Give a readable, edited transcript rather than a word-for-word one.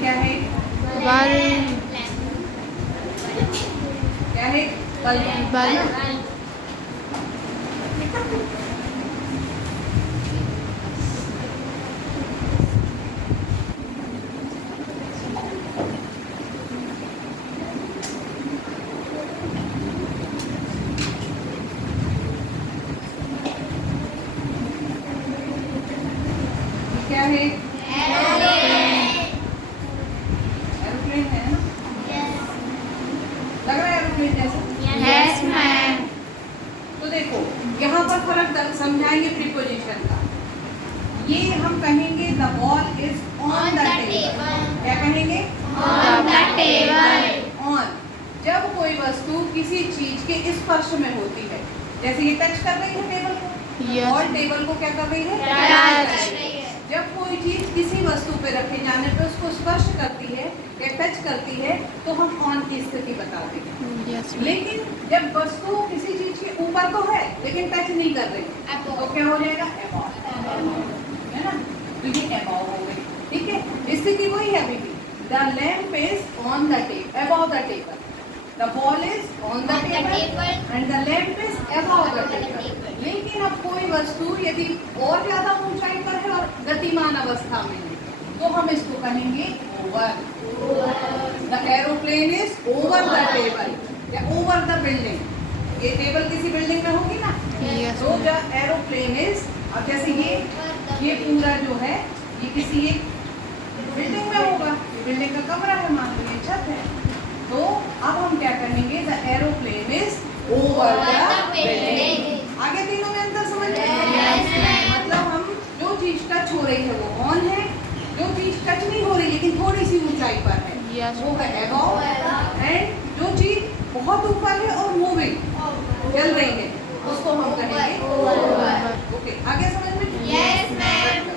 क्या है? बल क्या है? बल। क्या है? एरोप्लेन है ना? लग रहा है एरोप्लेन जैसा? Yes ma'am. तो देखो यहाँ पर फर्क समझाएंगे प्रीपोजिशन का। ये हम कहेंगे the ball is on the table. क्या कहेंगे? On the table. ऑन जब कोई वस्तु किसी चीज के स्पर्श में होती है, जैसे ये टच कर रही है टेबल को, Yes. और टेबल को क्या कर रही है? टच। जब कोई चीज किसी वस्तु पे रखे जाने पे उसको स्पर्श करती है या टच करती है तो हम ऑन की स्थिति बताते हैं। यस लेकिन जब वस्तु किसी चीज के ऊपर तो है लेकिन टच नहीं कर रही तो क्या हो जाएगा? अबव, है ना? तो ये अबव हो गई। ठीक है, स्थिति वही है अभी भी। The lamp is on the table, above the table. The ball is on the table and the lamp is above the table. लेकिन अब कोई वस्तु यदि और ज्यादा ऊंचाई पर है और गतिमान अवस्था में है तो हम इसको कहेंगे over. The aeroplane is over the table या ओवर द बिल्डिंग। ये टेबल किसी बिल्डिंग में होगी ना? Yes. तो द एरोप्लेन इज, अब जैसे ये पूरा जो है ये किसी एक बिल्डिंग में होगा, बिल्डिंग का कमरा है, मान लो ये छत है, तो अब हम क्या कहेंगे? The aeroplane is over the building. आगे तीनों में अंतर समझ में आया? मतलब हम जो चीज टच हो रही है वो ऑन है, जो चीज टच नहीं हो रही लेकिन थोड़ी सी ऊंचाई पर है Yes. वो है अबव, एंड जो चीज बहुत ऊपर है और मूविंग चल रही है उसको हम कहेंगे ओवर। ओके, आगे समझ में? Yes ma'am.